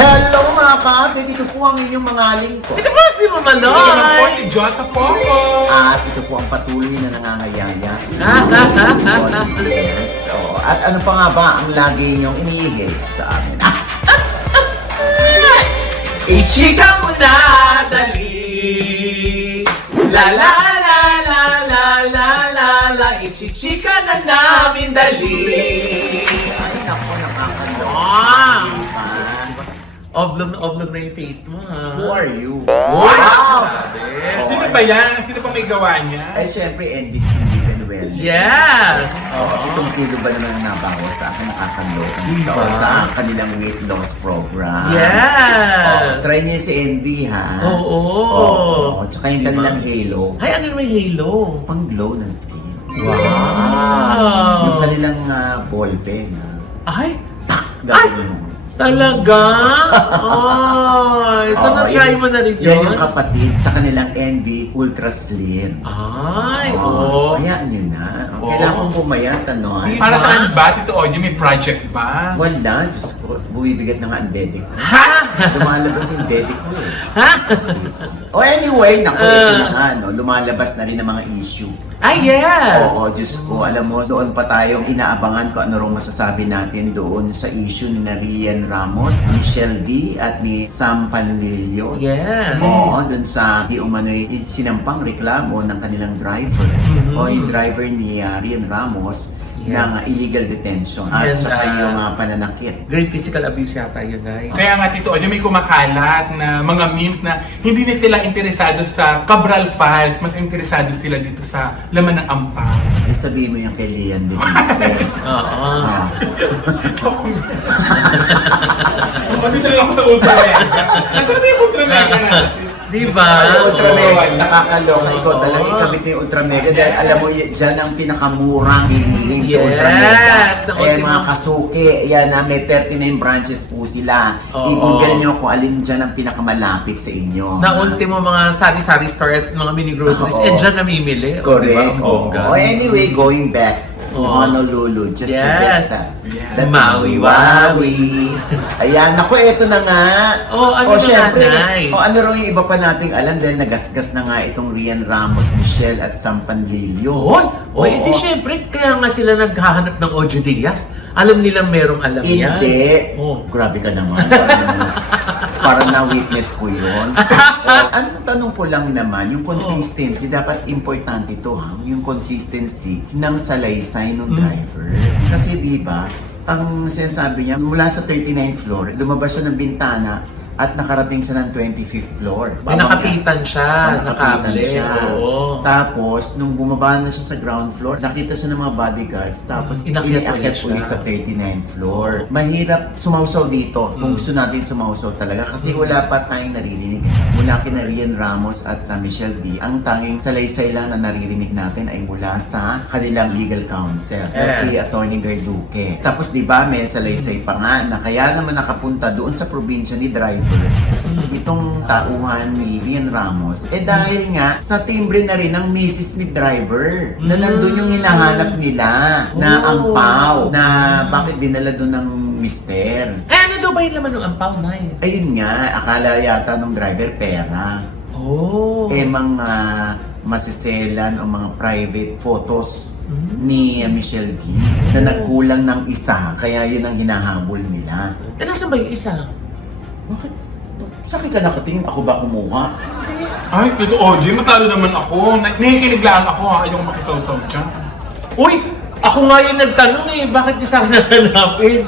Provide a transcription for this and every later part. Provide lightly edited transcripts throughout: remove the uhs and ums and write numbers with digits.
Hello mga ka-update! Ito po ang inyong mga lingkod. Ito po si Mama Ito naman po Noy! si Josa Poco. At ito po ang patuloy na nangangayaya. Yes. So, at ano pa nga ba ang lagi inyong iniihig sa amin? Ichika mo na, dali! La la la la la la la la Ichichika na namin, dali! Ay, naku, nakakaloka. Ah! Diba? Oblong na yung face mo, ha? Who are you? Wow! Sino ba yan? Sino pa may gawa niya? Ay, syempre, Andy's Complete and Wellness. Yes! Itong kilo ba naman ang nabawas sa akin nakakaloka dito Diba? sa kanilang weight loss program. Yes! Try niyo si Andy, ha? Oo! Oo. Tsaka yung Diba? kanilang halo. Ay, ano may halo? Pang glow ng skin. Wow! Yung kanilang ball pen. Ay! Gagawin mo. Talaga? Ay! So, Oo, na-try yun- mo na rin Yan yun? yung kapatid sa kanilang Andy Ultra Slim. Ay! Oo. Oo! Hayaan nyo na. Oo. Kailangan kong pumayat, ano? Di Para ba? saan ba? Tito Oji, may project ba? Wala, Diyos ko. Bumibigat na nga ang dede ko. Ha? Lumalabas yung dede ko eh. Ha? O anyway, naku, ito na nga, no? Lumalabas na rin ang mga issue. Ay, yes! Oo, Diyos ko, alam mo, doon pa tayong inaabangan ko ano rong masasabi natin doon sa issue ni Rian Ramos, Michelle D. at ni Sam Panlilio. Yes! Oo, doon sa di umano'y sinampang reklamo ng kanilang driver o yung driver ni Rian Ramos Yes. ng illegal detention at And, saka yung pananakit. Great physical abuse yata yun, ay. Kaya nga Tito Oji, may kumakalat na mga memes na hindi na sila interesado sa Cabral Files, mas interesado sila dito sa laman ng ampang. Eh, sabihin mo yung kay Lian Levisper. Oo. Ah. Dito lang ako sa Ultra Mega. Nasaan ba yung Ultra Mega natin? Di ba? Yung Ultra Mega, Oo. nakakaloka. Ikaw Oo. talaga ikabit mo yung Ultra Mega dahil alam mo, dyan ang pinakamurang bilihin sa Yes, Ultra Mega. na Eh, ultimo. mga kasuki, yan na, may 39 branches po sila. Oo. I-google nyo kung alin dyan ang pinakamalapit sa inyo. Na ultimo mga sari-sari store at mga mini groceries, Oo. eh dyan namimili. O, Correct. diba? Ang bongga. Oh, anyway, going back to Oo. Honolulu, just to Yes. get that. Yes. that Maui-waui. Ayan, naku, eto na nga. Oh, ano na syempre, nanay? ano raw yung iba pa nating alam dahil nagasgas na nga itong Rian Ramos, Michelle at Sam Panlilio. Oy, edi syempre, kaya nga sila naghahanap ng Ojo Diaz. Alam nilang merong alam yan. Hindi. Oh. Grabe ka naman. Parang na-witness ko yun. Ang tanong ko lang naman, yung consistency, dapat importante to ha, yung consistency ng salaysay ng driver. Kasi di ba, ang sinasabi niya, mula sa 39th floor, lumabas siya ng bintana at nakarating siya ng 25th floor. May nakapitan siya, Nakapitan nakable. siya. Oo. Tapos, nung bumaba na siya sa ground floor, nakita siya ng mga bodyguards. Tapos, Inakyat inakyat ulit ulit siya. sa 39th floor. Mahirap sumausaw dito kung gusto natin sumausaw talaga. Kasi wala pa tayong naririnig. Mula kina Rian Ramos at Michelle D. Ang tanging salaysay lang na naririnig natin ay mula sa kanilang legal counsel. Si Yes. Attorney Garduque. Tapos, di ba, may salaysay pa nga na kaya naman nakapunta doon sa probinsya ni driver itong tauhan ni Rian Ramos, dahil nga sa timbre na rin ng misis ni driver na nandun yung hinahanap nila na Oh. ampaw na bakit dinala doon ng mister. Eh, ano daw ba yung laman ng ampaw, Nay? Ayun nga, akala yata ng driver pera. Oh. Mga masiselan o mga private photos ni Michelle D na nagkulang ng isa, kaya yun ang hinahabol nila. Eh, nasan ba yung isa? Bakit? Sa akin ka nakatingin, ako ba kumuha? Hindi. Ay, Tito Oji, matalo naman ako. Nakikinig lang ako ha, ayong makisaw-saw dyan. Uy! Ako nga yung nagtanong eh, bakit niya sa akin nahanapin?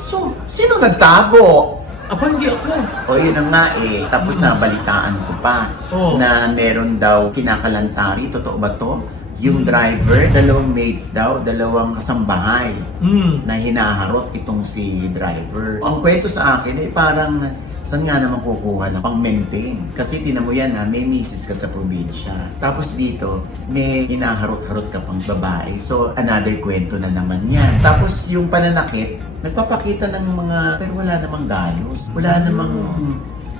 So, sino nagtago? Aba, hindi ako. O yun na nga eh, tapos na balitaan ko pa Oh. na meron daw kinakalantari, totoo ba to? Yung driver, dalawang mates daw, dalawang kasambahay na hinaharot itong si driver. Ang kwento sa akin eh parang saan nga naman kukuha ng pang-maintain? Kasi tinan mo yan ha, may misis ka sa probinsya. Tapos dito, may hinaharot-harot ka pang babae. So, another kwento na naman yan. Tapos yung pananakit, nagpapakita ng mga, pero wala namang galos. Wala namang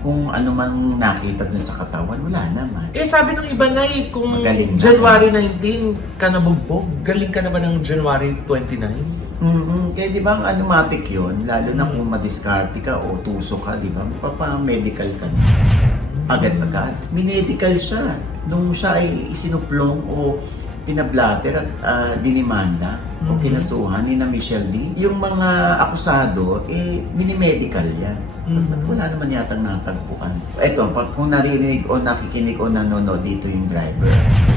kung ano mang nakita dun sa katawan, wala naman. Eh sabi ng iba na kung Magaling na. January 19 ka nabugbog, galing ka naman ng January 29? Kaya di ba ang automatic yun, lalo na kung madiskarte ka o tuso ka, di ba? Mapapa-medical ka na. Agad-agad. Minedical siya. Nung siya ay isinuplong o pinablatter at dinimanda o kinasuhan ni na Michelle D. Yung mga akusado, minimedical yan. At wala naman yatang natagpuan. Ito, kung naririnig o nakikinig o nanonood dito yung driver,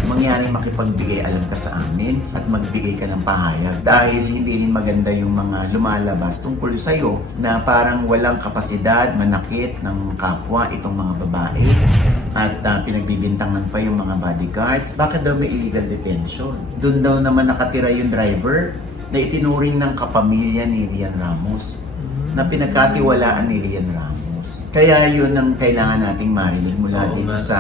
mangyaring makipagbigay alam ka sa amin at magbigay ka ng pahayag. Dahil hindi rin maganda yung mga lumalabas tungkol sa'yo na parang walang kapasidad, manakit ng kapwa itong mga babae at pinagbibintangan pa yung mga bodyguards. Bakit daw may illegal detention? Doon daw naman nakatira yung driver na itinuring ng kapamilya ni Rian Ramos na pinagkatiwalaan ni Rian Ramos. Kaya yun ang kailangan nating marinig mula Oo dito nga. sa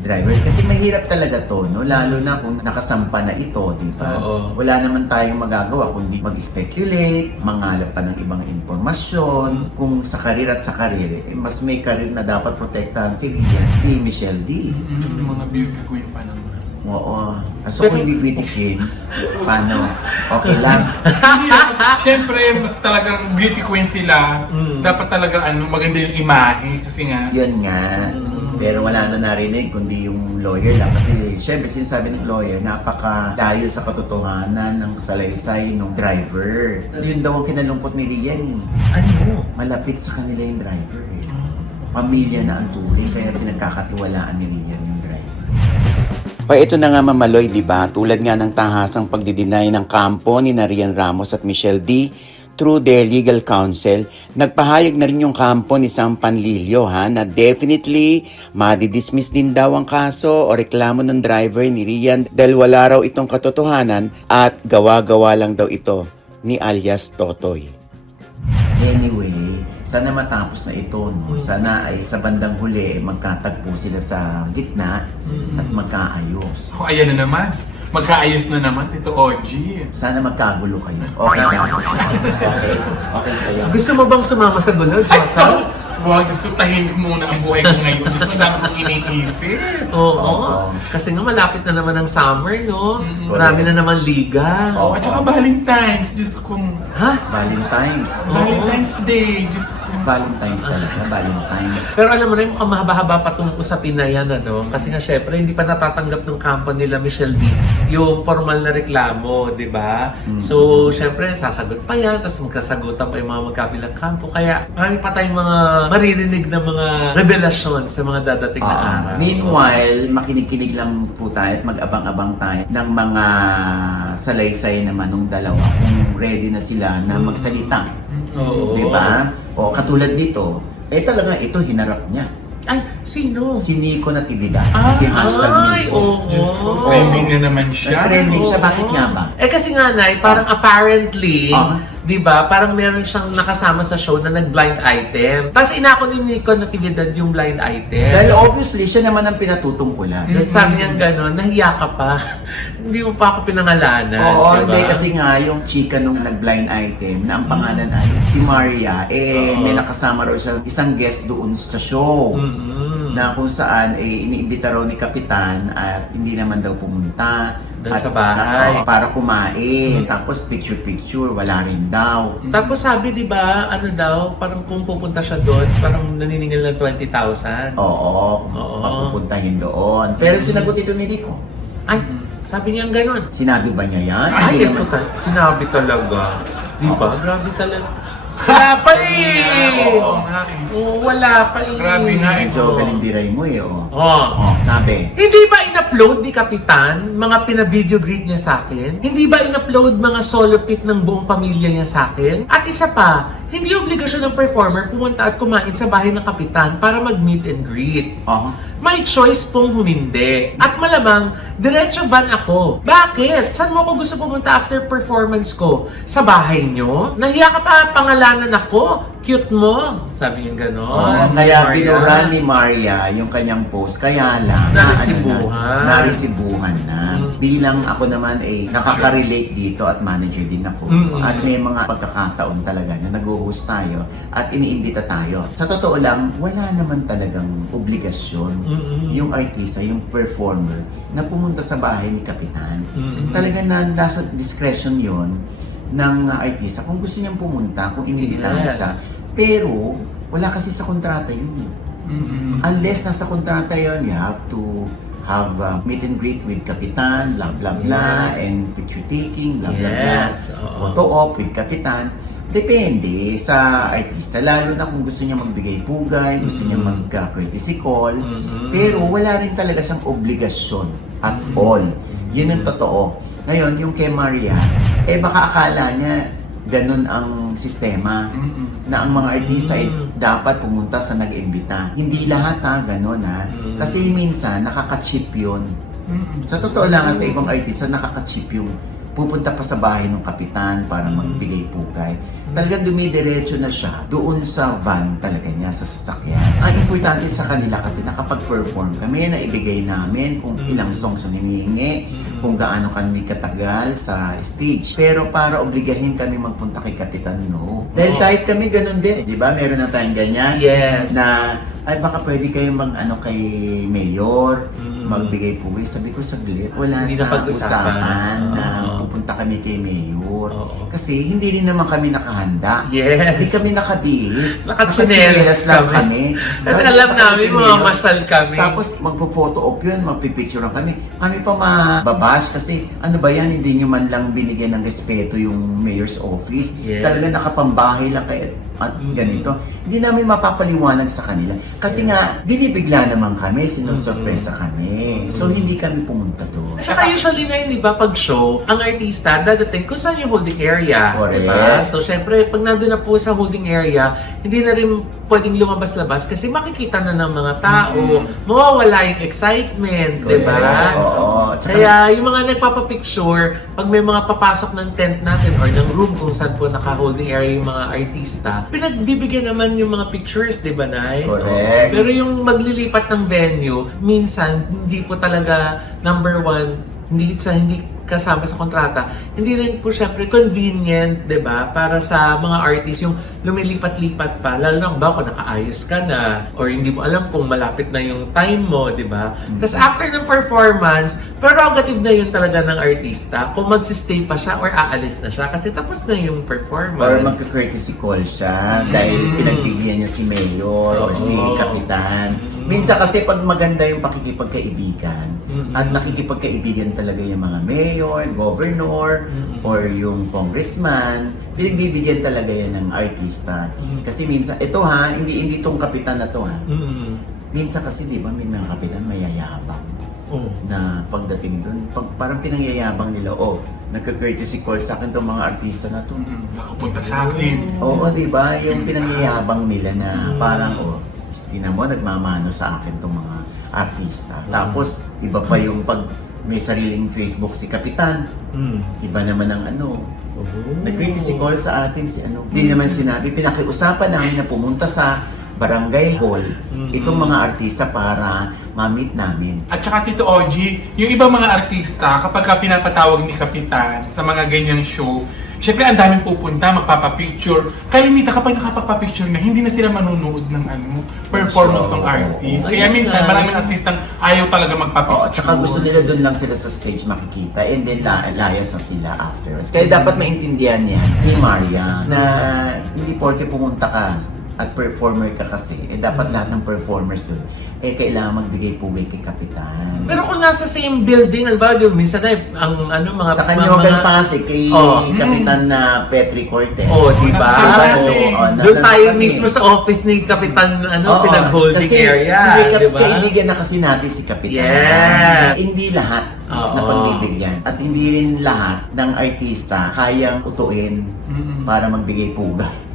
driver. Kasi mahirap talaga to, no? Lalo na kung nakasampa na ito, di ba? Oo. Wala naman tayong magagawa kundi mag-speculate, mangalap pa ng ibang impormasyon. Kung sa karir at sa karir, mas may karir na dapat protektahan si Rian, si Michelle D. Yung mga beauty queen pa naman. Oo. So kung hindi beauty paano? Okay lang. Hindi, syempre, mas talagang beauty queen sila. Dapat talaga maganda yung imahe kasi nga. Yun nga. Pero wala na narinig kundi yung lawyer lang. Kasi syempre sinasabi ng lawyer, napakalayo sa katotohanan ng salaysay ng driver. Yun daw ang kinalungkot ni Rian. Ano? Malapit sa kanila yung driver. Pamilya na ang turing, kaya pinagkakatiwalaan ni Rian yung driver. O ito na nga mamaloy, di ba? Tulad nga ng tahasang pagdidinay ng kampo ni Rian Ramos at Michelle D through their legal counsel, nagpahayag na rin yung kampo ni Sam Panlilio na definitely madidismiss din daw ang kaso o reklamo ng driver ni Rian dahil wala raw itong katotohanan at gawa-gawa lang daw ito ni alias Totoy. Anyway, sana matapos na ito, no? Sana ay sa bandang huli magkatagpo sila sa gitna at magkaayos. O ayan na naman. Magkaayos na naman, Tito OG. Sana magkagulo kayo. Okay ka? Okay sa'yo. Gusto mo bang sumama sa gulo, Josa? Wag, gusto tahimik muna ang buhay ko ngayon. Gusto dami kong iniisip. Oo. Kasi nga malapit na naman ang summer, no? Marami na naman liga. Oo. At saka Valentine's, Diyos kong... Ha? Valentine's. Valentine's Day, Diyos kong... Valentine's talaga. Valentine's. Pero alam mo na, mukhang mahaba-haba pa itong usapin na yan, ano? Kasi nga, syempre, hindi pa natatanggap ng kampo nila, Michelle D, yung formal na reklamo, di ba? So, syempre, sasagot pa yan, tapos magkasagutan pa yung mga magkabilang kampo. Kaya, marami pa tayong mga maririnig na mga revelasyon sa mga dadating na araw. Meanwhile, makinig-kinig lang po tayo at mag-abang-abang tayo ng mga salaysay naman ng dalawa kung ready na sila na magsalita. Oo. Di ba? O katulad dito, talaga ito hinarap niya. Ay, sino? Si Nico Natividad. Ay, Si hashtag ay, Nico. oo. Diyos ko, trending na naman siya. Trending siya. Bakit nga ba? Eh kasi nga, Nay, parang apparently, Ah. di ba, parang meron siyang nakasama sa show na nag-blind item. Tapos inako ni Nico Natividad yung blind item. Dahil obviously, siya naman ang pinatutungkulan. Dahil sabi niya gano'n, nahiya ka pa. Hindi mo pa ako pinangalanan. Oo, diba? hindi kasi nga yung chika nung nag-blind item na ang pangalan ay si Maria, may nakasama raw siya isang guest doon sa show. Na kung saan iniimbita raw ni Kapitan at hindi naman daw pumunta. Doon At, sa bahay. para kumain. Tapos picture-picture, wala rin daw. Tapos sabi, di ba, ano daw, parang kung pupunta siya doon, parang naniningil ng 20,000. Oo, kung Oo. papupuntahin doon. Pero sinagot ito ni Rico. Ay, sabi niya gano'n. Sinabi ba niya yan? Ay, Hindi ito naman- sinabi talaga. Di ba? Grabe talaga. Wala pa eh! Oo nga eh. Oo, wala pa eh. Grabe nga eh. Medyo galing diray mo eh, oh. Oh. Oh, sabi. Hindi ba in-upload ni Kapitan mga pina-video greet niya sa akin? Hindi ba in-upload mga solo pic ng buong pamilya niya sa akin? At isa pa, hindi obligasyon ng performer pumunta at kumain sa bahay ng Kapitan para mag-meet and greet. Oh. May choice pong humindi. At malamang, diretso van ako. Bakit? Saan mo ako gusto pumunta after performance ko? Sa bahay nyo? Nahiya ka pa pangalanan ako? cute mo. Sabi niya gano'n. Oo, kaya binura ni Maria yung kanyang post. Kaya lang, Naresibuhan. naresibuhan na. Mm. Bilang ako naman nakaka-relate dito at manager din ako. Mm. At may mga pagkakataon talaga na nag-host tayo at iniimbita tayo. Sa totoo lang, wala naman talagang obligasyon yung artista, yung performer na pumunta sa bahay ni Kapitan. Talaga na nasa discretion yon ng artista kung gusto niyang pumunta, kung inibitahan Yes. siya. Pero, wala kasi sa kontrata yun eh. Unless nasa kontrata yun, you have to have meet and greet with Kapitan, blah blah blah, Yes. and picture taking, blah blah blah, Yes, oo. photo op with Kapitan. Depende sa artista, lalo na kung gusto niya magbigay pugay, gusto niya mag-courtesy call, pero wala rin talaga siyang obligasyon at all. Yun ang totoo. Ngayon, yung kay Maria, baka akala niya ganun ang sistema na ang mga artista ay dapat pumunta sa nag-imbita. Hindi lahat ganun Kasi minsan, nakaka-cheap yun. Sa totoo lang, sa ibang artista, nakaka-cheap yung pupunta pa sa bahay ng Kapitan para magbigay pugay. Talagang dumidiretso na siya doon sa van talaga niya, sa sasakyan. Ang importante sa kanila kasi nakapag-perform kami, na ibigay namin kung ilang songs ang hinihingi, kung gaano kami katagal sa stage. Pero para obligahin kami magpunta kay Kapitan, no. Dahil kahit kami ganun din, di ba? Meron na tayong ganyan. Yes. Na, ay baka pwede kayong kay Mayor, magbigay pugay. Sabi ko, saglit, wala Hindi sa napag-usapan. usapan na Oo. pupunta kami kay Mayor. Oo. Kasi hindi rin naman kami nakahanda. Yes. Hindi kami nakabihis. Nakatsinelas lang kami. kami. Kasi Tapos alam punta kami namin, kay mga Mayor. masal kami. Tapos magpo-photo op yun, magpipicturean kami. Kami pa mababash kasi ano ba yan, hindi nyo man lang binigyan ng respeto yung mayor's office. Yes. Talaga nakapambahay lang kayo at ganito. Hindi namin mapapaliwanag sa kanila. Kasi nga, binibigla naman kami, sinusurpresa kami. So, hindi kami pumunta doon. Saka usually na yun, di ba, pag show, ang artista dadating kung saan yung holding area. Correct. Di ba? So, syempre, pag nandun na po sa holding area, hindi na rin pwedeng lumabas-labas kasi makikita na ng mga tao, mawawala yung excitement, di ba? Correct. Oo. Tsaka- Kaya yung mga nagpapapicture, pag may mga papasok ng tent natin or ng room kung saan po naka-holding area yung mga artista, pinagbibigyan naman yung mga pictures, di ba, Nay? Correct. Pero yung maglilipat ng venue, minsan, hindi po talaga, number one, hindi kasama sa kontrata, hindi rin po syempre convenient, 'di ba? Para sa mga artists yung lumilipat-lipat pa, lalo na kung nakaayos ka na or hindi mo alam kung malapit na yung time mo, 'di ba? Tapos after ng performance, prerogative na yun talaga ng artista kung magsistay pa siya or aalis na siya kasi tapos na yung performance. Or magka-courtesy call siya dahil pinagbigyan niya si Mayor or si Oo. Kapitan. Minsan kasi pag maganda yung pakikipagkaibigan at nakikipagkaibigan talaga yung mga mayor, governor, or yung congressman, pinagbibigyan talaga yan ng artista. Kasi minsan, ito hindi tong Kapitan na to Minsan kasi di ba may mga kapitan mayayabang. Oh. Na pagdating doon, parang pinangyayabang nila, nagka-courtesy call sa akin itong mga artista na to. Nakapunta sa akin. Oo, di ba? Yung pinangyayabang nila na parang, tingnan mo, nagmamano sa akin itong mga artista. Tapos, iba pa yung pag may sariling Facebook si Kapitan. Iba naman ang nag-courtesy call sa atin si Hindi naman sinabi, pinakiusapan namin na pumunta sa barangay hall itong mga artista para ma-meet namin. At saka Tito Ogie, yung ibang mga artista, kapag ka pinapatawag ni Kapitan sa mga ganyang show, syempre ang daming pupunta, magpapapicture. Kalimitan kapag nakapagpapicture na, hindi na sila manunood ng performance ng artist. Kaya minsan, maraming artistang ayaw talaga magpapicture. At saka gusto nila doon lang sila sa stage makikita and then layas na sila afterwards. Kaya dapat maintindihan yan ni Maria na hindi porke pumunta ka at performer ka kasi, dapat lahat ng performers doon, kailangan magbigay pugay kay Kapitan. Pero kung nasa same building, alba, yung minsan ang mga Sa Canyogan Pasig, kay Kapitan na Petri Cortez. Di ba? Doon tayo mismo sa office ni Kapitan, pinag-holding kasi area, di ba? kaibigan na kasi natin si Kapitan. Yes. Hindi lahat na pagbibigyan. At hindi rin lahat ng artista kayang utuin para magbigay pugay.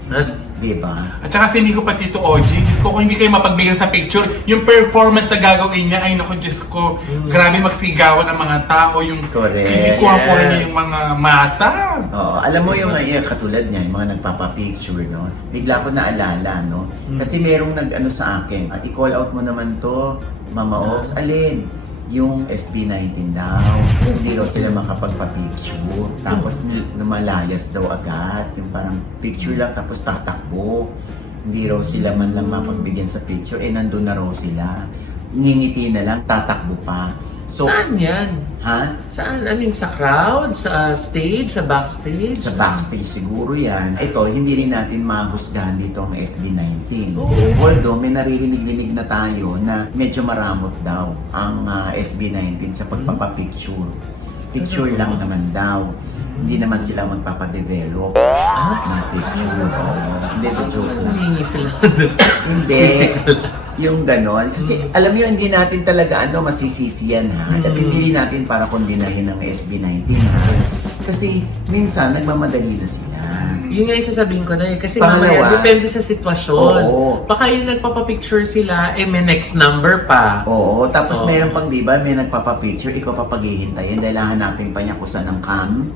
Diba? At saka hindi ko pa Tito Ogie, ko, kung hindi kayo mapagbigyan sa picture, yung performance na gagawin niya, ay naku, Diyos ko, grabe magsigawan ang mga tao, yung Correct. kinikuha niya yung mga masa. Oo, alam mo yung katulad niya, yung mga nagpapapicture, no? Bigla ko naalala, no? Kasi merong nag-ano sa akin, i-call out mo naman to, Mama Ox, alin? Yung SB19 daw, hindi raw sila makapagpa-picture. Tapos lumalayas daw agad, yung parang picture lang tapos tatakbo. Hindi raw sila man lang mapagbigyan sa picture, nandun na raw sila. Ngingiti na lang, tatakbo pa. So, Saan yan? ha? Saan? I mean, sa crowd? Sa stage? Sa backstage? Sa backstage siguro yan. Ito, hindi rin natin mahusgahan dito ang SB19. Oo. Although, may naririnig-rinig na tayo na medyo maramot daw ang SB19 sa pagpapapicture. Picture lang naman daw. Hindi naman sila magpapadevelop ng picture. Hindi, the joke lang. Humingi sila. Hindi. Physical. Yung ganon. Kasi alam mo yun, hindi natin talaga masisisi yan ha. At hindi rin natin para kondinahin ng SB19 ha. Kasi minsan nagmamadali na sila. Yun nga yung sasabihin ko na eh. Kasi Pangalawa, mamaya, depende sa sitwasyon. Oo. Baka yung nagpapapicture sila, may next number pa. Oo, tapos Oo. meron pang di ba, may nagpapapicture, ikaw pa paghihintayin dahil hahanapin pa niya kung saan ang cam.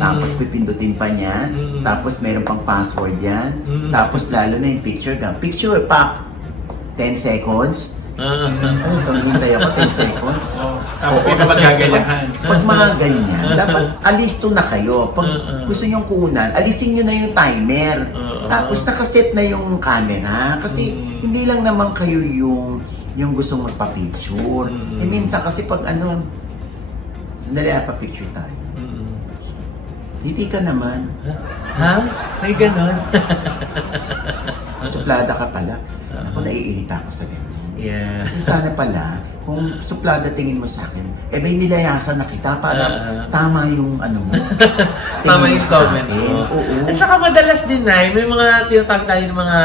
Tapos pipindutin pa niya. Tapos meron pang password yan. Tapos lalo na yung picture ka. Picture pa! 10 seconds. Ano to, hintay ako 10 seconds. Tapos may magagayahan. Pag mga ganyan, dapat alisto na kayo. Pag gusto nyong kunan, alisin nyo na yung timer. Tapos nakaset na yung camera. Kasi hindi lang naman kayo yung gustong magpa-picture. Eh minsan kasi pag sandali pa-picture tayo. Hindi ka naman. Ha? May ganon? Suplada ka pala. Ako naiirita ako sa ganyan. Yeah. Kasi sana pala, kung suplada tingin mo sa akin, may nilayasan na kita para tama yung mo. Tama tingin yung mo sa comment akin. mo. Oo. At saka madalas din na, may mga tinatawag tayo ng mga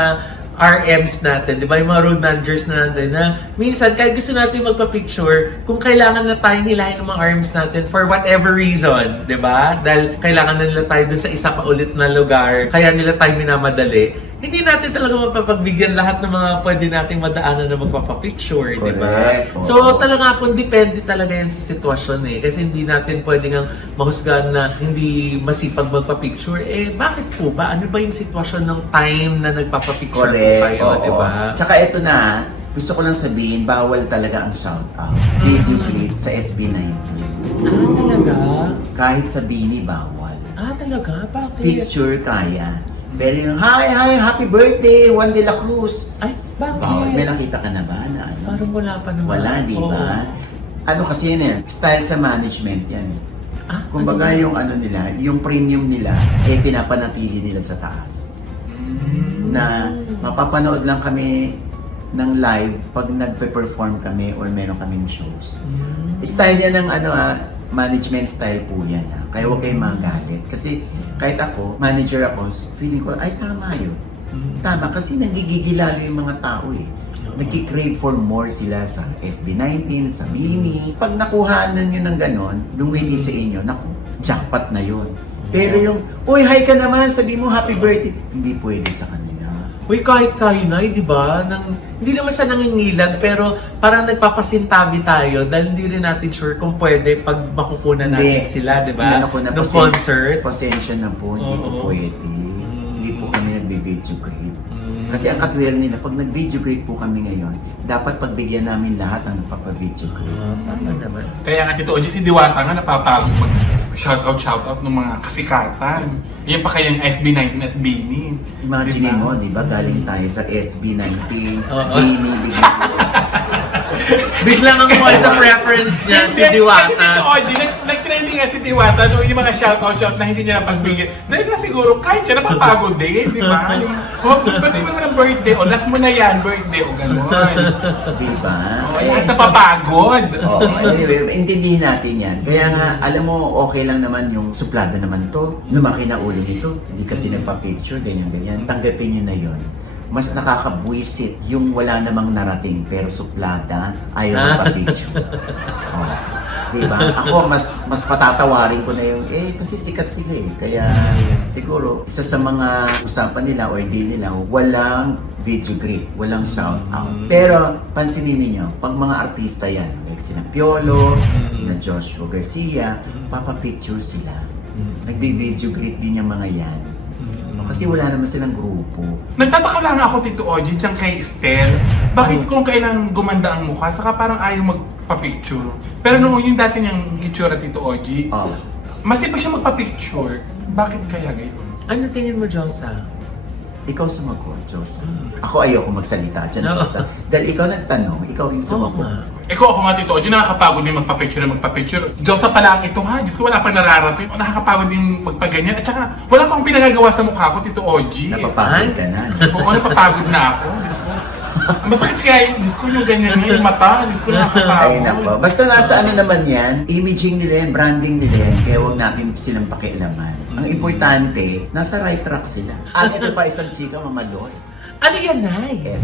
RMs natin, di ba? Yung mga road managers natin na minsan kahit gusto natin magpa-picture, kung kailangan na tayong hilahin ng mga arms natin for whatever reason, di ba? Dahil kailangan na nila tayo dun sa isa pa ulit na lugar, kaya nila tayo minamadali, hindi natin talaga mapapagbigyan lahat ng mga pwede nating madaanan na magpapapicture, di ba? Correct. Oo. So talaga po, depende talaga yan sa sitwasyon eh. Kasi hindi natin pwedeng mahusgahan na hindi masipag magpa-picture. Bakit po ba? Ano ba yung sitwasyon ng time na nagpapapicture po Correct. kayo, Oo. di ba? Tsaka ito na, gusto ko lang sabihin, bawal talaga ang shoutout. Video greet sa SB19. Talaga? Kahit sa Bini, bawal. Talaga? Bakit? Picture kaya. Pero yung, hi, happy birthday, Juan de la Cruz. Ay, bakit? Bawal. May nakita ka na ba na ano? Parang wala pa naman. Wala, di ba? Ano kasi yun style sa management yan. Kumbaga yung nila, yung premium nila, pinapanatili nila sa taas. Na mapapanood lang kami ng live pag nagpe-perform kami or meron kaming shows. Style yan ng management style po yan. Kaya huwag kayong magalit. Kasi kahit ako, manager ako, feeling ko, ay tama yun. Tama, kasi nagigigil lalo yung mga tao eh. Nagki-crave for more sila sa SB19, sa Bini. Pag nakuhanan nyo ng ganon, dumili sa inyo, naku, jackpot na yun. Pero yung, uy, hi ka naman, sabi mo happy birthday, hindi pwede sa kanila. Uy, kahit tayo na, di ba? Hindi naman sa nangingilag, pero parang nagpapasintabi tayo dahil hindi rin natin sure kung pwede pag makukunan natin sila, di ba? Nung concert. Pasensya na po, hindi po Oo. pwede. Hindi po kami nagbe-video grade. Kasi ang katwiran nila, pag nag-video grade po kami ngayon, dapat pagbigyan namin lahat ng nagpapa-video grade. Tama naman. Kaya nga Tito Oji, si Diwata nga napapagod mag shoutout ng mga kasikatan. Yan pa kayang SB19 at Bini. Imagine Diba? mo, di ba, galing tayo sa SB19, Oo. Bini, bigla. Biglang ang point of reference niya, si Kasi Tito Diwata. Oji, nag-trending nga si Diwata noong yung mga shoutout na hindi niya napagbigay. Dahil na siguro kahit siya napapagod din, di ba? Yung, ba't mo naman ang birthday? O last mo na yan, birthday o gano'n. Di ba? O lahat napapagod. Oo, anyway, intindihin natin yan. Kaya nga, alam mo, okay lang naman yung suplada naman to. Lumaki na ulo nito. Hindi kasi nagpa-picture, ganyan. Tanggapin nyo na yon. Mas nakakabuisit yung wala namang narating pero suplada, ayaw magpa-picture. Oh. Diba? Ako, mas patatawarin ko na yung, kasi sikat sila eh. Kaya siguro, isa sa mga usapan nila or deal nila, walang video greet, walang shout out. Pero, pansinin niyo pag mga artista yan, like sina Piolo, sina Joshua Garcia, papapicture sila. Nagbi-video greet din yung mga yan. Kasi wala naman silang grupo. Nagtataka lang ako, Tito Oji, dyan kay Estel. Bakit kung kailang gumanda ang mukha, saka parang ayaw magpa-picture. Pero noong yung dati niyang itsura, Tito Oji, masipag siya magpa-picture. Bakit kaya gayon? Ano tingin mo, Josa? Ikaw sumagot, Josa. Ako ayoko magsalita dyan, Josa. Dahil ikaw nagtanong, ikaw rin sumagot. Ikaw ako nga, Tito Oji, nakakapagod din magpa-picture. Diyosa pala ang ito ha, Diyos, wala pang nararating. Nakakapagod din magpaganyan. At saka, wala pang pinagagawa sa mukha ko, Tito Oji. Napapagod ka na. Oo, napapagod na ako. Diyos ko. Masakit kaya Diyos ko yung ganyan yung mata. Diyos ko nakakapagod. Ay nako. Basta nasa ano naman yan, imaging nila yan, branding nila yan, kaya huwag natin silang pakialaman. Ang importante, nasa right track sila. Ito pa isang chika, mamaloy. Ano yan, Nay?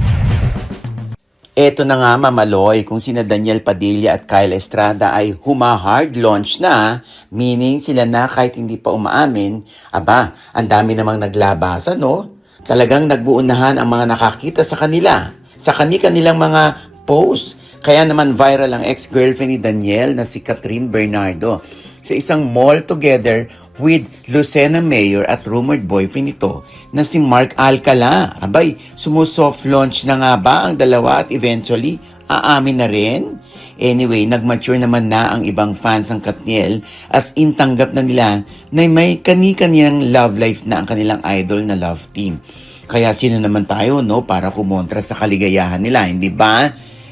Eto na nga mamaloy kung sina Daniel Padilla at Kyle Estrada ay huma-hard launch na, meaning sila na kahit hindi pa umaamin, aba, ang dami namang naglabasan, no? Talagang nagbuunahan ang mga nakakita sa kanila, sa kanilang mga posts. Kaya naman viral ang ex-girlfriend ni Daniel na si Catherine Bernardo sa isang mall together with Lucena Mayor at rumored boyfriend nito na si Mark Alcala. Abay, sumusoft launch na nga ba ang dalawa at eventually aamin na rin? Anyway, nag-mature naman na ang ibang fans ng Katniel as in tanggap na nila na may kani-kaniyang love life na ang kanilang idol na love team. Kaya sino naman tayo, no, para kumontra sa kaligayahan nila, hindi ba?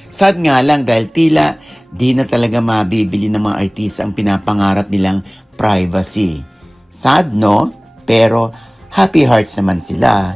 Sad nga lang dahil tila di na talaga mabibili ng mga artista ang pinapangarap nilang privacy. Sad, no? Pero happy hearts naman sila.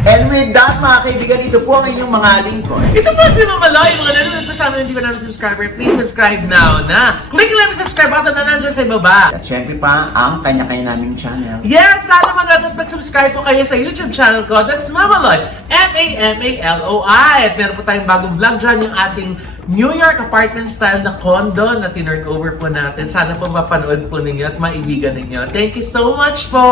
And with that, mga kaibigan, ito po ang inyong mga lingkod. Ito po si Mama Loy. Mga nanonood pa sa amin hindi pa namin subscriber, please subscribe now na. Click lang yung subscribe button na nandiyan sa ibaba. At syempre pa, ang kanya-kanya naming channel. Yes, sana maganda at mag-subscribe po kayo sa YouTube channel ko. That's Mama Loy. M-A-M-A-L-O-I. At meron po tayong bagong vlog dyan, yung ating New York apartment style na condo na tinurn over po natin. Sana po mapanood po ninyo at maibigan ninyo. Thank you so much po!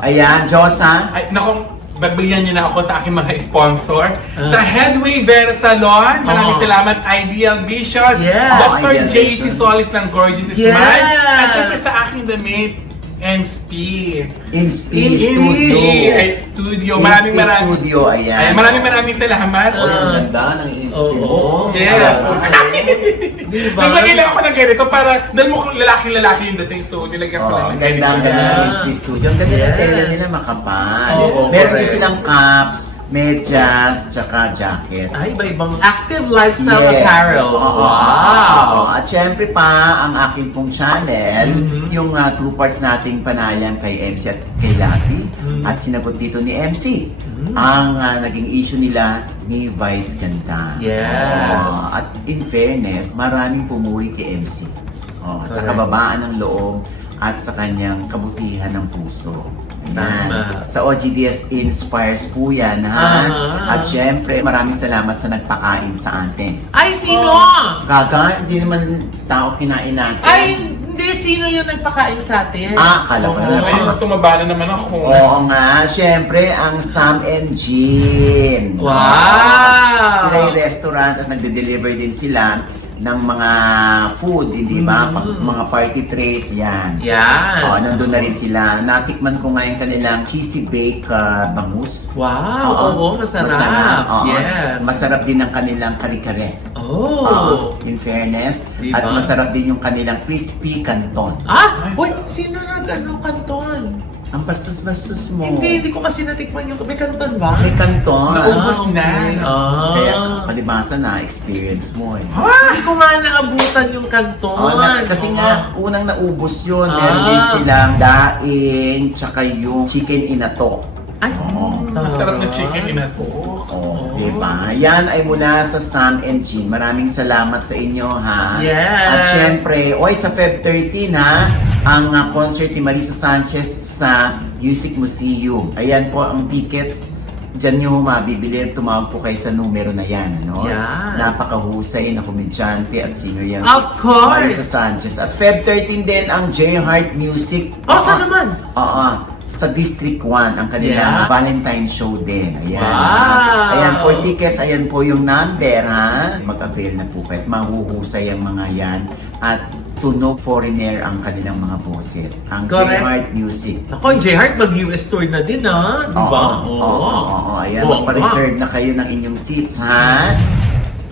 Ayan, Josa. Ay, naku, bagbigyan niyo na ako sa aking mga sponsor. Sa Headway Vera Salon, maraming salamat, Ideal Vision, Yeah. Dr. Ideal JC Vision. Solis ng Gorgeous Yes. Smile, at syempre sa aking damit, NSP. Inspi Studio. Studio. Inspi Maraming Studio, ayan. Ay, maraming salamat. Oh, ang ganda ng Inspi mo. Yes. Diba? Naglagay lang ako ng ganito para, dahil mo lalaki yung dating, so nilagyan ko lang Ang ganda, ang ganda ng Inspi Studio. Ang ganda ng Yes. tela nila, makapal. Oo, Meron din correct. silang caps, medyas, tsaka jacket. Ay, iba-ibang active lifestyle apparel. Oo. Wow! At syempre pa, ang aking pong channel, yung two parts nating panayan kay MC at kay Lassie, at sinagot dito ni MC. Ang naging issue nila ni Vice Ganda. Yes. At in fairness, maraming pumuri kay MC. Sa Correct. kababaan ng loob at sa kanyang kabutihan ng puso. Ayan. Tama. Sa OGDS Inspires po yan, ha? At syempre, maraming salamat sa nagpakain sa atin. Ay, sino? Gaga, hindi naman tao kinain natin. Ay, hindi. Sino yung nagpakain sa atin? Akala ko na. Ay, tumaba na naman ako. Oo nga, syempre, ang Sam and Jean. Wow! Sila yung restaurant at nagde-deliver din sila ng mga food, hindi ba? Mga party trays, yan. Yan. Nandun na rin sila. Natikman ko nga yung kanilang cheesy bake bangus. Wow! Oo, masarap. Oo. Yes. Masarap din ang kanilang kare-kare. Oh! In fairness. Diba? At masarap din yung kanilang crispy canton. Ah! Uy! Sino kanton? Ang bastos-bastos mo. Hindi ko kasi natikman yung may kanton ba? May canton. Naubos na. Kaya Ah. palibasa na experience mo eh. Hindi ko nga naabutan yung kanton. Kasi nga, unang naubos yun. Ah. Meron din silang daing, tsaka yung chicken inatok. Ay! Masarap na chicken inato. Diba? Yan ay mula sa Sam and Jean. Maraming salamat sa inyo, ha? Yes. At syempre, sa Feb 13, ha? Ang concert ni Marisa Sanchez sa Music Museum. Ayan po ang tickets. Diyan nyo mabibili, tumawag po kayo sa numero na yan, ano? Yan. Napakahusay na komedyante at singer yan. Of course! Marisa Sanchez. At Feb 13 din ang J Heart Music. Oh, saan naman? Oo. Sa District 1, ang kanilang Yeah. Valentine show din. Ayan. Wow! Ayan, for tickets, ayan po yung number, ha? Mag-avail na po kayo. At mahuhusay ang mga yan. At tunog foreigner ang kanilang mga boses. Ang Correct. J-Heart Music. Ako, J-Heart mag-US tour na din, ha? Di ba? Oo. Ayan, Oo, magpa-reserve na kayo ng inyong seats, ha?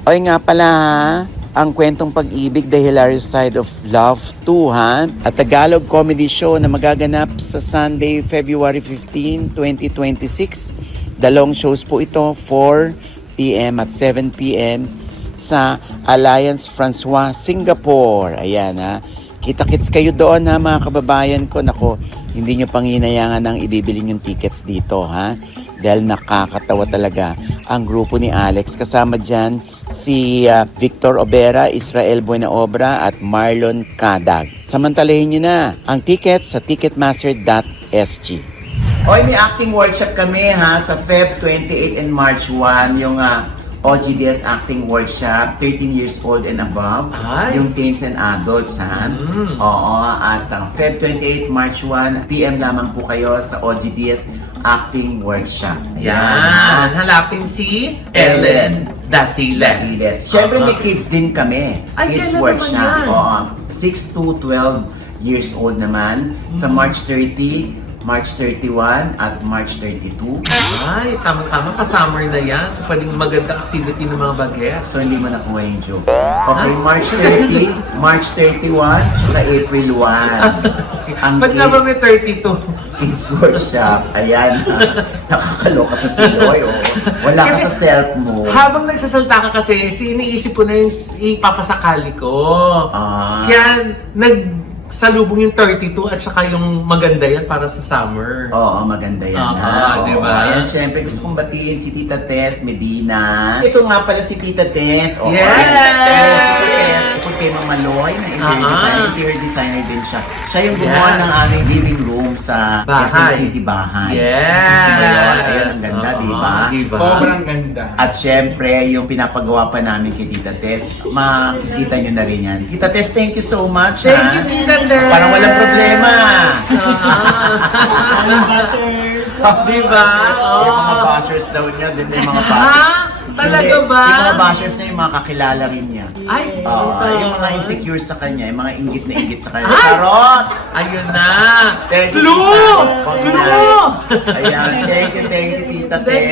Oy nga pala, ha? Ang kwentong pag-ibig, The Hilarious Side of Love 2, ha? At Tagalog comedy show na magaganap sa Sunday, February 15, 2026. Dalawang shows po ito, 4 p.m. at 7 p.m. sa Alliance Francois, Singapore. Ayan, ha. Kita-kits kayo doon, ha, mga kababayan ko. Nako, hindi nyo pang hinayangan ng ibibili yung tickets dito, ha. Dahil nakakatawa talaga ang grupo ni Alex. Kasama dyan si Victor Obera, Israel Buenaobra at Marlon Cadag. Samantalahin nyo na ang tickets sa ticketmaster.sg. Oy, may acting workshop kami, ha, sa Feb 28 and March 1, yung OGDS Acting Workshop, 13 years old and above. Ay. Yung teens and adults, ha? Oo, at Feb 28, March 1, PM lamang po kayo sa OGDS Acting Workshop. Yan. Hanapin si Ellen Datiles. Yes. Siyempre may kids din kami. Ay, Kids kailan Workshop. naman yan? Oo, 6 to 12 years old naman. Sa March 30, March 31 at March 32. Ay, tama-tama. Pa-summer na yan. So, pwedeng magandang activity ng mga bagets. So, hindi mo nakuha yung joke. Okay, March 30, March 31, tsaka April 1. Ang Ba't nga ba may 32? Kids Workshop. Ayan. Nakakaloka to si Loy. Oh. Wala ka Kasi, sa self mo. Habang nagsasalta ka kasi, iniisip ko na yung ipapasakali ko. Kaya nagsalubong yung 32 at saka yung maganda yan para sa summer. Oo, maganda yan. Diba? Ayan, syempre gusto kong batiin si Tita Tess Medina. Ito nga pala si Tita Tess. Oo, Yes! Tita Tess. Ito kay Mama Loy na interior designer din siya. Siya yung gumawa ng aming living room sa Bahay. Quezon City bahay. Yes! Gusto mo yun? Ayan, ang ganda, diba? Diba? Sobrang ganda. At syempre, yung pinapagawa pa namin kay Tita Tess, makikita nyo na rin yan. Tita Tess, thank you so much. Thank ha? you, Tita Tess! Parang walang problema. Diba? Yung mga bashers daw niya, din may mga bashers. Ha? Talaga Hindi, ba? Yung mga bashers niya, yung mga kakilala rin niya. Ay, Yung mga insecure sa kanya, yung mga inggit na inggit sa kanya. Ay! Charot! Ayun na! Thank you, Clue! Tita. Clue! Ayan, thank you, Tita Thank you,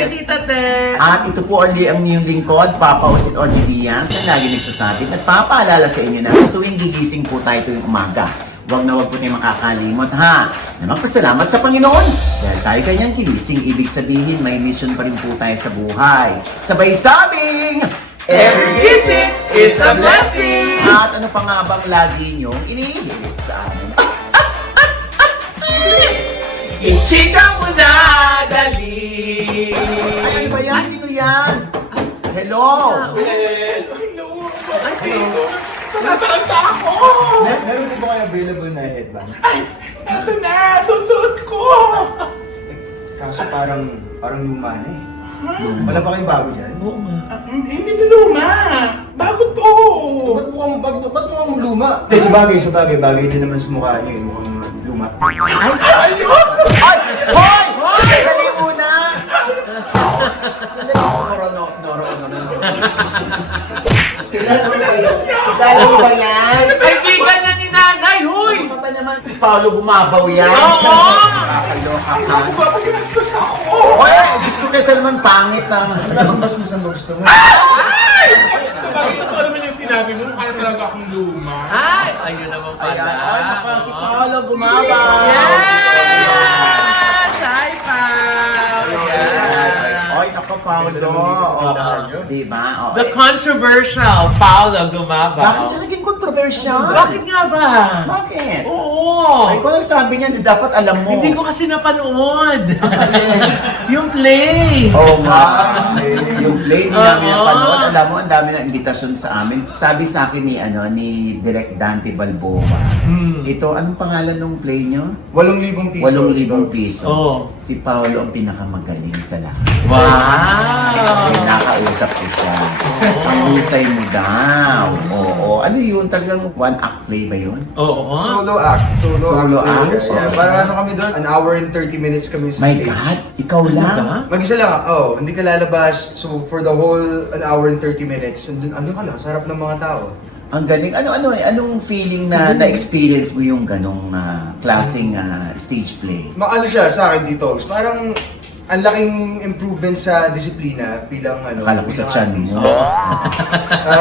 Tess. Tita Tess! At ito po ang inyong lingkod, Papa Usit Oji Diaz, na lagi nagsasabi at papaalala sa inyo na sa tuwing gigising po tayo tuwing umaga. Huwag na huwag po tayo makakalimot, ha? Na magpasalamat sa Panginoon. Dahil tayo kanyang gilising, ibig sabihin may mission pa rin po tayo sa buhay. Sabay sabing, every gising is a blessing! At ano pa nga bang lagi niyong inihilit sa amin? Ichika mo na, dali! Ay, ano ba yan? Sino yan? Hello? Nataranta ako! Meron po ba kayo available na headband? Ay, eto na! Suot ko! Kaso parang luma na eh. Wala pa kayong bago yan? Oo nga. Hindi to luma! Bago to! Ba't mukhang luma? Sa bagay, bagay din naman sa mukha niyo, mukhang luma. Ayun! Ay! Hoy! Sandali muna! Sandali. Kilala mo ba yan? Kilala mo ba yan? Kaibigan na ni Nanay, huy! Ano ba naman si Paolo Bumabaw yan? Oo! Nakakaloka ka. Papaginastos ako! Hoy! Diyos ko kasi naman pangit ng... Nasaan ba gusto mo? Bakit ito naman yung sinabi mo? Kaya talaga akong luma. Ay! Ayun naman pala. Ayan. Ay, naka si Paolo Bumabaw. Yes! Hi, Pao! Ay, naka Paolo. Oo. Diba? Oo. The controversial Paolo Gumaba. Bakit siya naging controversial? actor siya. Bakit nga ba? Bakit? Oo. Ay, kung sabi niya, dapat alam mo. Hindi ko kasi napanood. Alin? Yung play. Oo nga. Yung play, di namin Oo. napanood. Alam mo, ang dami ng invitasyon sa amin. Sabi sa akin ni Direk Dante Balboa, ito, anong pangalan ng play nyo? 8,000 piso. 8,000 piso. Oo. Si Paolo ang pinakamagaling sa lahat. Wow. Ay, nakausap ko siya. Ang husay mo daw. Oo. Ano yun? Talagang one-act play ba yun? Oo. Solo act. Solo act? Yeah, para ano kami doon? An hour and 30 minutes kami sa My stage. God, ikaw lang? Talaga? Mag-isa lang, hindi ka lalabas. So, for the whole an hour and 30 minutes, andun ka lang, sa harap ng mga tao. Ang galing. Anong feeling na na-experience mo yung ganong klaseng stage play? Maano siya sa akin dito, parang ang laking improvement sa disiplina bilang Akala ko sa chan mo.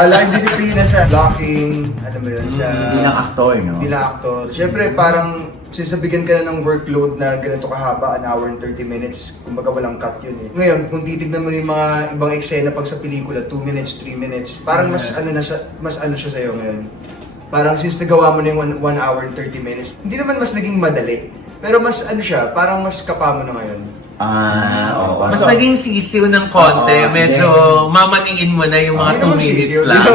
laking disiplina sa blocking, alam mo yun, sa Bilang aktor, no? bilang actor. Siyempre, parang sinasabigan ka na ng workload na ganito kahaba, an hour and 30 minutes. Kumbaga walang cut yun eh. Ngayon, kung titignan mo yung mga ibang eksena pag sa pelikula, 2 minutes, 3 minutes, parang mas ano siya sa'yo ngayon. Parang since nagawa mo na yung 1 hour and 30 minutes, hindi naman mas naging madali. Pero mas ano siya, parang mas kapa mo na ngayon. Oo. Mas So, naging sisiw ng konti. Oo, Medyo mamaniin mo na yung mga 2 minutes lang.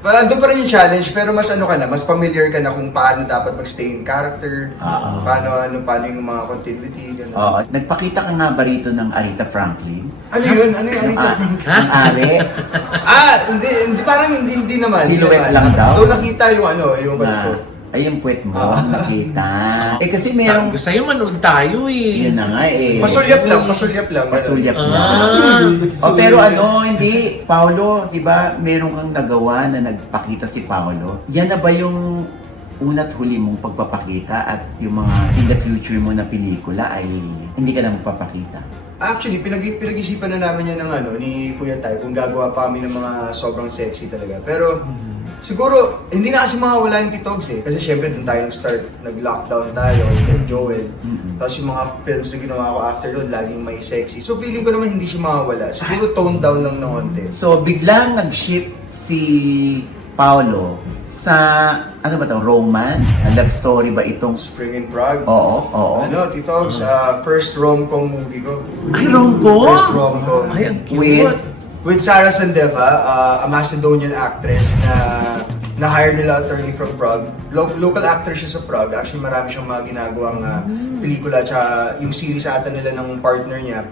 Parang doon pa rin yung challenge, pero mas ano ka na, mas familiar ka na kung paano dapat mag-stay in character, Oo. paano yung mga continuity, gano'n. Oo. Nagpakita ka nga ba rito ng Aretha Franklin? Ano yun? Ano yun? Ang are Hindi, parang hindi naman. Silhouette lang daw? Doon nakita yung yung na, bato. ay yung puwet mo, nakita. Kasi merong, Sabi ko sa'yo, manood tayo eh. yun na nga eh. Pasulyap lang. Pasulyap Ah. lang. Pero hindi, Paolo, di ba, meron kang nagawa na nagpakita si Paolo. Yan na ba yung una't huli mong pagpapakita at yung mga in the future mo na pelikula ay hindi ka na magpapakita? Actually, pinag-isipan na namin yan ni Kuya Tay kung gagawa pa kami ng mga sobrang sexy talaga. Pero, siguro, hindi na kasi mawawala yung TikToks eh. Kasi syempre, doon tayo nag-start, nag-lockdown tayo, with Joel. Tapos yung mga films na ginawa ko after doon, laging may sexy. So, feeling ko naman hindi siya mawawala. Siguro, tone down lang ng konti. So, biglang nag-shift si Paolo sa, ano ba to, romance? A love story ba itong? Spring in Prague. Oo. TikToks, first rom-com movie ko. Ay, rom-com? First rom-com. Ay, ang cute. With Sarah Sandeva, a Macedonian actress na hire nila attorney from Prague. Local actor siya sa Prague. Actually, marami siyang mga ginagawang pelikula. Tsaka yung series ata nila ng partner niya.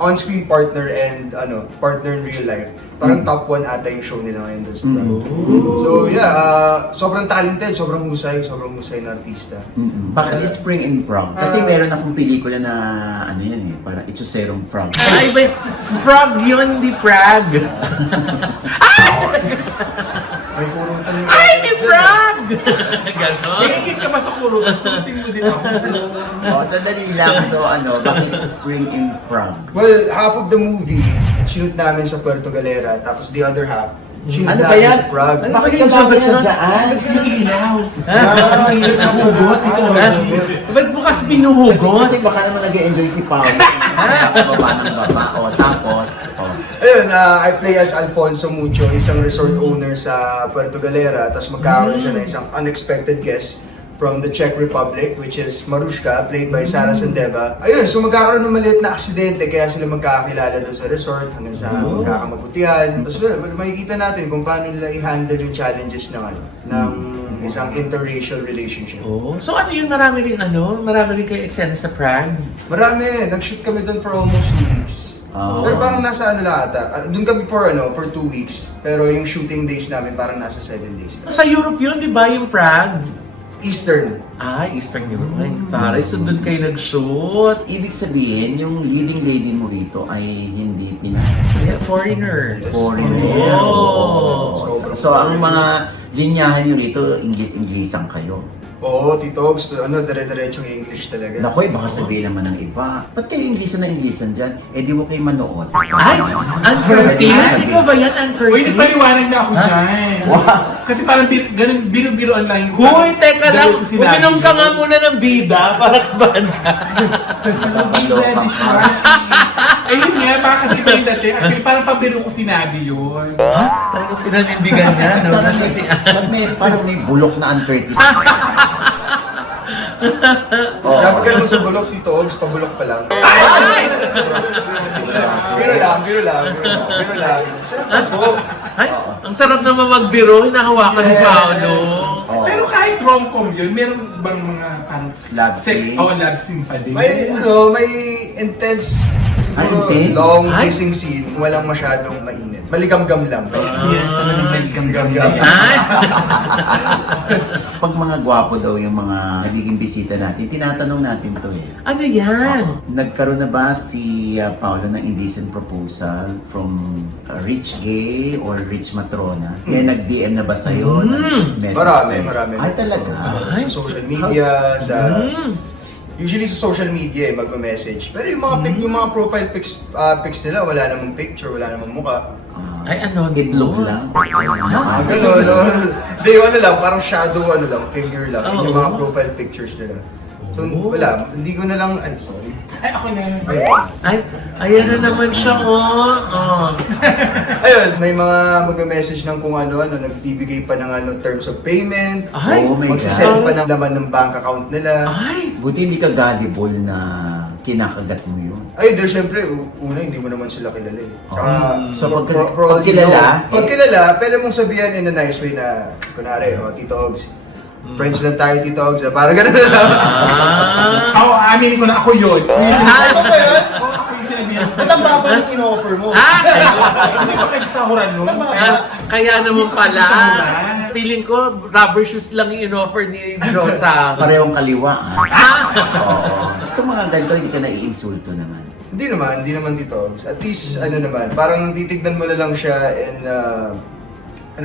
On-screen partner and partner in real life. Parang top 1 ata yung show nila ngayon doon sa Prague. So yeah, sobrang talented, sobrang husay na artista. Bakit Spring in Prague? Kasi meron akong pelikula na, ano yan eh, parang Itsuserong Prague. Ay, ba? Frog yun, di Prague. May kurutan yung... Ay, may frog! Ganon. Higit ka ba sa kurutan? Kurutin mo din ako. Sandali lang. So bakit Spring in Prague? Well, half of the movie, shoot namin sa Puerto Galera. Tapos the other half, shoot Ano ba namin yan? sa Prague. Bakit ka ba dyan? Ilaw. Hugot ito. Ba't bukas pinuhugot? Kasi baka naman nag-enjoy si Paolo. Baba ng baba. Tapos, Ayun, I play as Alfonso Mucho, isang resort owner sa Puerto Galera. Tapos magkakaroon siya ng isang unexpected guest from the Czech Republic, which is Marushka, played by Sarah Sandeva. Ayun, so magkakaroon ng maliit na aksidente, kaya sila magkakakilala doon sa resort hanggang sa magkakamabutihan. Tapos makikita natin kung paano nila i-handle yung challenges ng isang interracial relationship. Oh. So ano yun, marami rin kayo eksena sa Prague? Marami, nag-shoot kami doon for almost 2 weeks. Pero parang nasa lang ata. Doon kami for 2 weeks. Pero yung shooting days namin parang nasa 7 days. Sa Europe yun, di ba, yung Prague? Eastern. Eastern Europe. Ay, taray, so doon kayo nag-shoot. ibig sabihin, yung leading lady mo rito ay hindi Pinay. Foreigner. Foreigner. Oh. So, ang mga linyahan nyo rito, English-Englisang kayo. Oo, Titogs, dire-diretsong English talaga. Naku, baka sabihin naman ng iba. Ba't kayo Inglesan dyan? Eh, di mo kayo manood. Ay, Ann Curtis? Ikaw ba yan, Ann Curtis? Uy, nagpaliwanag na ako dyan. Kasi parang ganun, biro-biroan lang yung... Hoy, teka lang. Ganun sinabi Uminom ka ko. nga muna ng bida para kabahan ka. Nakakaloka ka. Ayun nga, baka kasi iba yung dating. Actually, parang pabiro ko sinabi yun. Talagang pinanindigan niya, no? Parang Kasi, parang may bulok na Ann Curtis. Grabe ka naman sa bulok, Tito Ogs, pabulok pa lang. Biro lang. ay, ang sarap naman magbiro, hinahawakan ni Paolo. Oo. Pero kahit rom-com yun, meron bang mga parang Love sex scenes? o love scene pa din? May intense, Intense? long Ay. kissing scene, walang masyadong mainit. Maligam-gam lang. Yes, talagang maligam-gam na yan. Ay! Pag mga gwapo daw yung mga nagiging bisita natin, tinatanong natin to eh. Ano yan? Nagkaroon na ba si Paolo ng indecent proposal from a rich gay or rich matrona? May nag-DM na ba sa'yo? Nag-message sa'yo? Marami. Ay, talaga? Ay, Sa social media, sa... Mm. Usually sa social media magme-message. Pero yung mga yung mga profile pics nila, wala namang picture, wala namang mukha. Ay, ano? Itlog lang. Gano'n, no? Hindi, yung ano lang, parang shadow, figure lang. Yun yung Oo. mga profile pictures nila. So, wala. Hindi ko na lang, sorry. Ay, ako na. Ayun. Ay, ayan na naman siya, oh. Ayun, may mga magme-message ng kung ano, nagbibigay pa ng terms of payment. Ay, Oh my Magsisend God. pa ng laman ng bank account nila. Ay, Buti hindi ka gullible na kinakagat mo yun. Ay, dahil syempre, una, hindi mo naman sila kilala eh. Tsaka, So, pag all you kilala, know, pag kilala, pwede mong sabihan in a nice way na, kunwari, Tito Ogs, friends lang tayo, Tito Ogs, parang gano'n na lang. ah. Ako, aminin ko na ako yun. Ano ba yun? Oo, ako yung sinabihan ko. Ba't ang baba yung in-offer mo? Hindi ko nagsasahuran nun. Kaya naman pala, feeling ko, rubber shoes lang yung in-offer ni Josa. Parehong kaliwa. Ah! Oo. Itong mga ganito, hindi ka naiinsulto naman. Hindi naman Tito Ogs. At least, naman, parang titignan mo na lang siya in a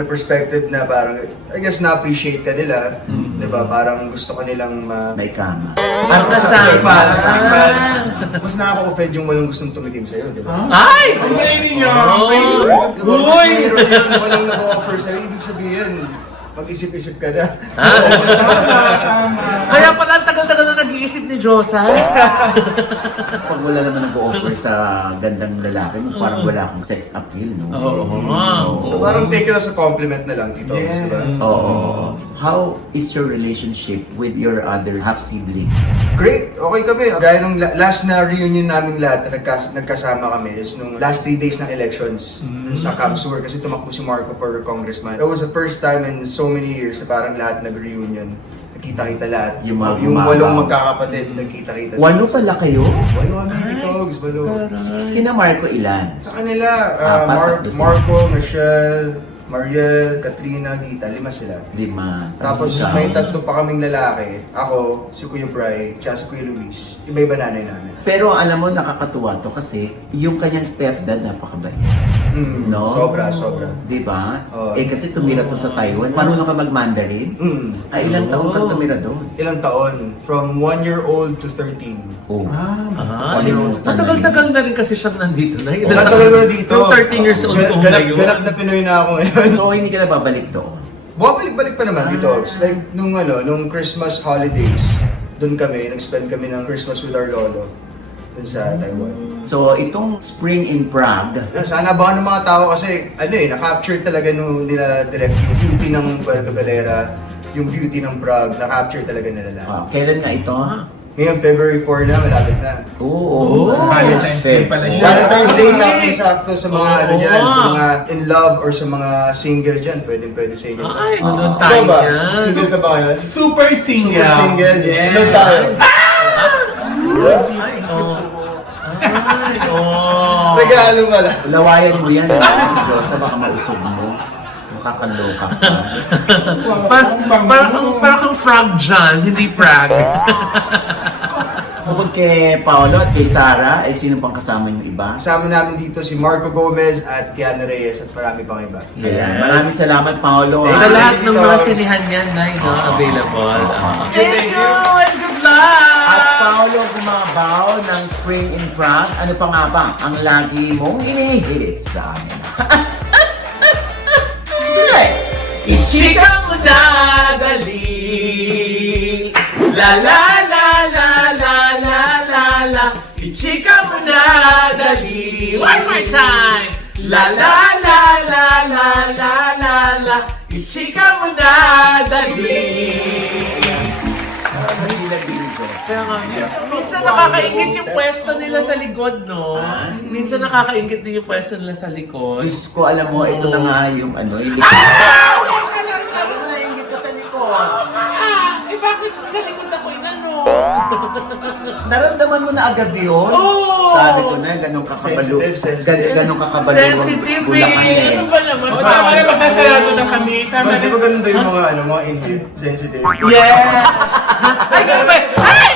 perspective na parang, I guess, na-appreciate ka nila. Diba? Parang gusto ka nilang May kama. Ang kasama. Mas nakaka-offend yung walang gustong tumikim sa'yo, diba? Ay! Ay, ninyo. Oh! Uy! Mayroon yung walang nag-offer sa'yo, ibig sabihin, mag-isip-isip ka na. Kaya pala, ang tagal-tagal na nag-iisip ni Josa. Pag wala naman nag-offer sa gandang lalaki, parang wala akong sex appeal, no? Oo. So parang take it as a compliment na lang, Tito. Yeah. Diba? Oo. How is your relationship with your other half-siblings? Great, okay kami. Gaya nung last na reunion namin lahat na nagkasama kami is nung last 3 days ng elections sa Camsur kasi tumakbo si Marco for congressman. It was the first time in so many years na parang lahat nag-reunion. Nakita-kita lahat. Yung mga yung bumabaw. 8 magkakapatid, nagkita-kita. 8 pala kayo? 8 kami, Titogs, 8. Kina Marco ilan? Sa kanila, Apat, Marco, Michelle, Mariel, Katrina, Gita, 5 sila. 5. Tapos ikaw? may 3 pa kaming lalaki. Ako, si Kuya Bry, tsaka si Kuya Luis. Iba-iba nanay namin. Pero alam mo, nakakatuwa to kasi yung kanyang stepdad napakabait. No? Sobra. Di ba? Oo. Kasi tumira to sa Taiwan. Marunong ka mag-Mandarin? Ay, ilang taon kang tumira doon? Ilang taon? From 1 year old to 13. Oh. Ah, Kalimutan na matagal-tagal na rin kasi siyang nandito na. Matagal ko na dito. Yung 13 years old ko ngayon. Ganap na Pinoy na ako ngayon. So, hindi ka na babalik doon? Bumabalik-balik pa naman dito. Like, nung Christmas holidays, doon kami, nag-spend kami ng Christmas with our lolo. Doon sa Taiwan. So, itong Spring in Prague, Sana ba ng mga tao kasi, na-capture talaga nung nila direct yung beauty ng Puerto Galera, yung beauty ng Prague, na-capture talaga nila lahat. kailan nga ito? Ngayon, February 4 na, malapit na. Oo. Valentine's Day pala siya. Valentine's Day, Ay! sakto sa mga dyan, sa mga in love or sa mga single dyan, pwede sa inyo. Ay, nanonood Ikaw tayo ba? yan. Single ka ba ngayon? Super single. Super single. Yeah. Ilan tayo? Ay, oh. Ay, oh. Regalo ka lang. Lawayan mo yan. Sa baka mausog mo. Makakaloka ka. Parang kang frog dyan, hindi frog. Bukod kay Paolo at kay Sarah, sino pang kasama yung iba? Kasama namin dito si Marco Gomez at Kiana Reyes at marami pang iba. Ayan. Maraming salamat, Paolo. Sa lahat ng mga sinihan yan na available. Thank you and good luck! At Paolo bumabaw ng Spring in Prague. Ano pa nga ba ang lagi mong inihilit sa amin? Ichika mo na dali. La la la la la la la la. Ichika mo na dali. One more time! La la la la la la la la ichika mo na, dali! Hindi nag-video. Kaya nga, minsan nakakaingit yung pwesto nila sa likod, no? Minsan nakakaingit din yung pwesto nila sa likod. Diyos ko, alam mo, ito na nga yung ano, yung likod. Sabi mo naingit ka sa likod. Eh bakit sa likod ako inano? Naramdaman mo na agad yun? Oo. Sabi ko na, ganun kakabalo. Sensitive. Ganun kakabalo. Sensitive Bulacan eh! Ano ba naman? O, tama na, masasarado na kami. Tama Di na. ba ganun daw yung mga, mga in-hit? Sensitive. Yeah! Ay, ganun ba? Ay!